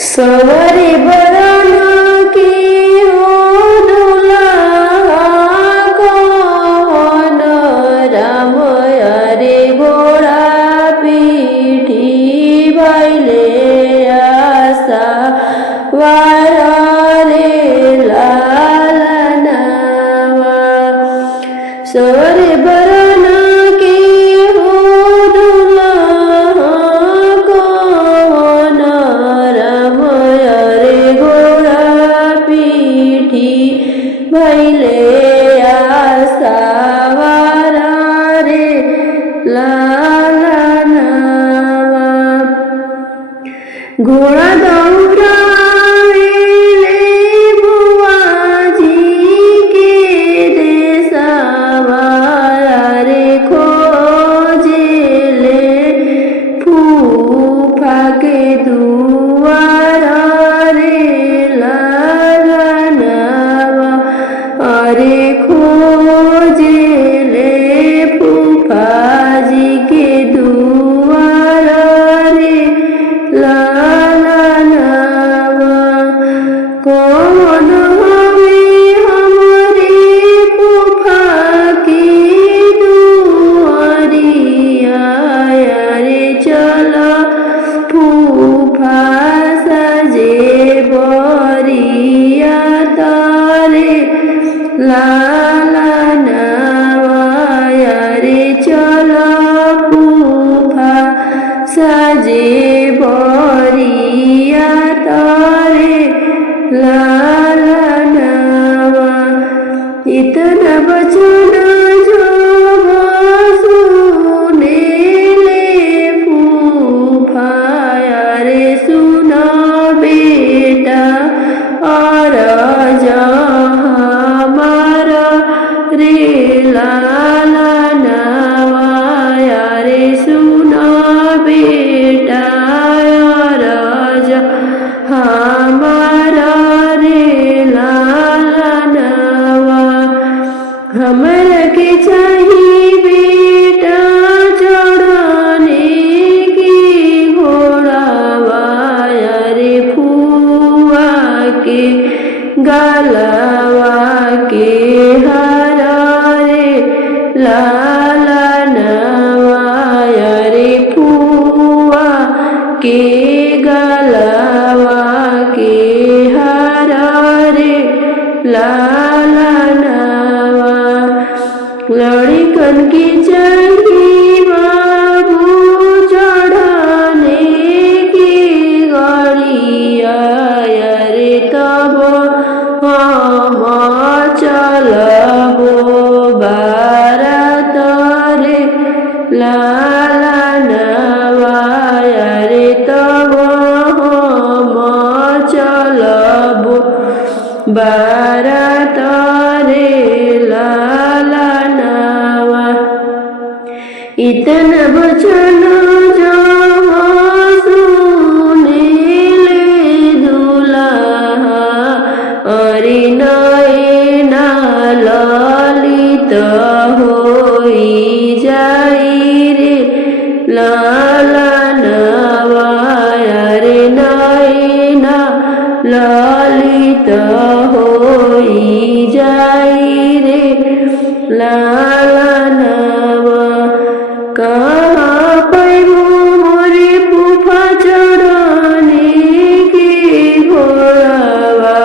सवरे बरना के हो दुल्हा कौन राम अरे घोड़ा पीठी भैले आशा वारा रे लालनावा। सवरे बरना के हो दुल्हा कौन राम अरे घोड़ा पीठी भैले आशा वारा रे लालनावा। घोड़ा दौड़ावेले बुआजी के देशवा रे खोजेले फूफा के दुआरा रे लालनावा। अरे खोजेले फूफाजी के दुआरा रे लालनावा। कौन हवे हमरे फूफा की दुआरिया रे चल फूफा सजे बरिया तारे लालनावा। रे चल फूफा सजे बरिया तारे लालनावा। इतना बचन जो सुनेले फूफा रे सुन बेटा और हमारा रे लालनावा। रे सुन बेटा और हमारा रे लालनावा। हमरा के चाहिए बेटा चढ़ने की घोड़ावा रे फुआ के गलवा के हरा रे लालनावा। रे फुआ के गलवा के हरा रे लालनावा। लड़कन की चाहिए बाबू चढ़ने की गाड़िया रे तब हम चलबो बारात रे लालनावा। रे तब हम चलबो बारात रे लालनावा। इतना बचन जो सुनेले दुल्हा अरे नैना ललित होई जाई रे लालनावा। रे नैना ललित होई जाई रे लालनावा। कहाँ पैबो मोरे फूफा चढ़ने के घोड़ावा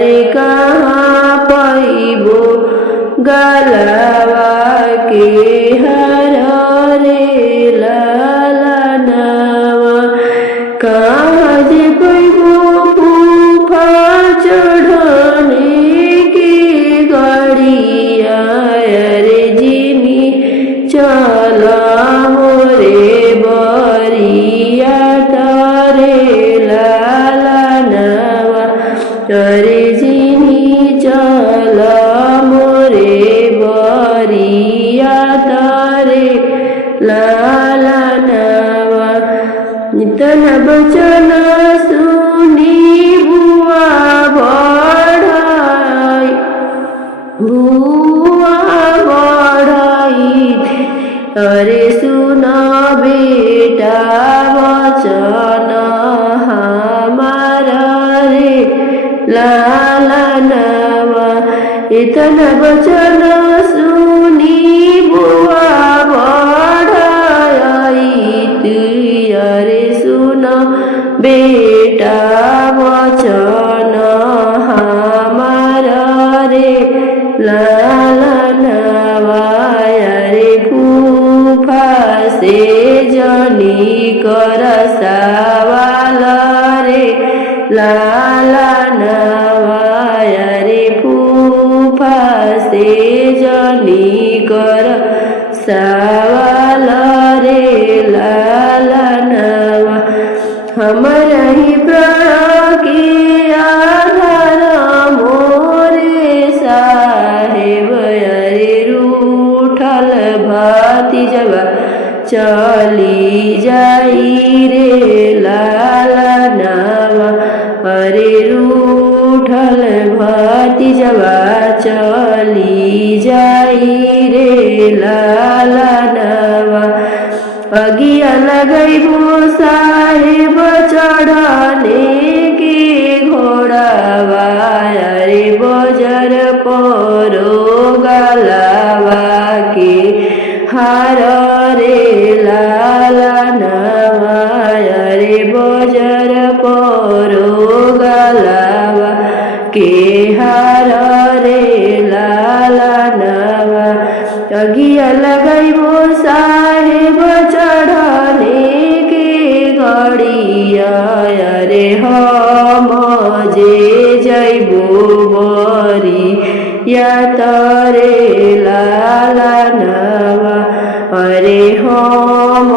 रे कहाँ पैबो गलवा के हरा रे लालनावा। कहाँ जे पैबो फूफा चढ़ने के गाड़िया रे जिनी चला मोरे बरिया तारे लालनावा। रे जिनी चला मोरे बरिया तारे लालनावा। इतना बचन सुनी बुआ बढ़ाई अरे सुन बेटा वचन हमारा इतना बचन सुनी बुआ बढ़ाइत अरे सुन बेटा वचन हमारा रे लालनवा रे फूफा से जनी कर सवाल रे लालनवा रे फूफा से जनी कर सवाल रे लालनवा हमारा ही प्राण के आधार मोरे साहेब अरे रूठल भतीजवा चली जाई रे लालनवा अरे रूठल भतीजवा चली जाई रे लालनवा अगिया लगैबो साहेब चढ़ने के घोड़ावा अरे बजर परो गलावा के हार रे लालनवा अरे बजर परो गलावा के हार रे लालनवा अगिया लगैबो साहेब चढ़ने के गड़िया अरे हम जे जैबो बरी या तरे लालनवा अरे हम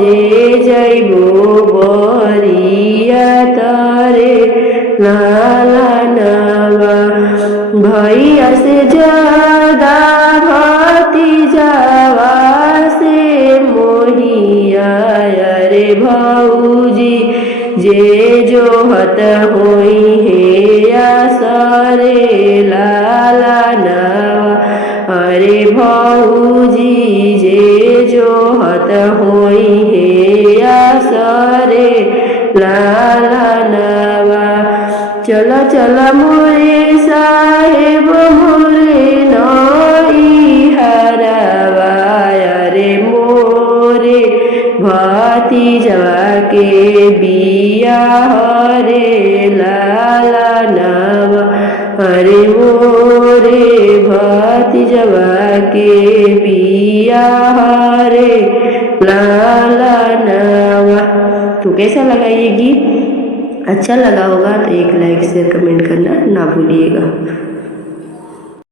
जे जैबो बरी या तरे लालनवा भैया से ज्यादा भतीजावा से मोहिया अरे भौजी जे जोहत होई हे आसरे लालनवा अरे भौजी जे जोहत होई हे आसरे लालनवा चल चल मोरे साहेब मोरे नई हरवा अरे मोरे भतीजवा के बिया रे लालनवा अरे मोरे भतीजवा के बिया रे लालनवा। तो कैसा लगा ये गीत? अच्छा लगा होगा तो एक लाइक शेयर कमेंट करना ना भूलिएगा।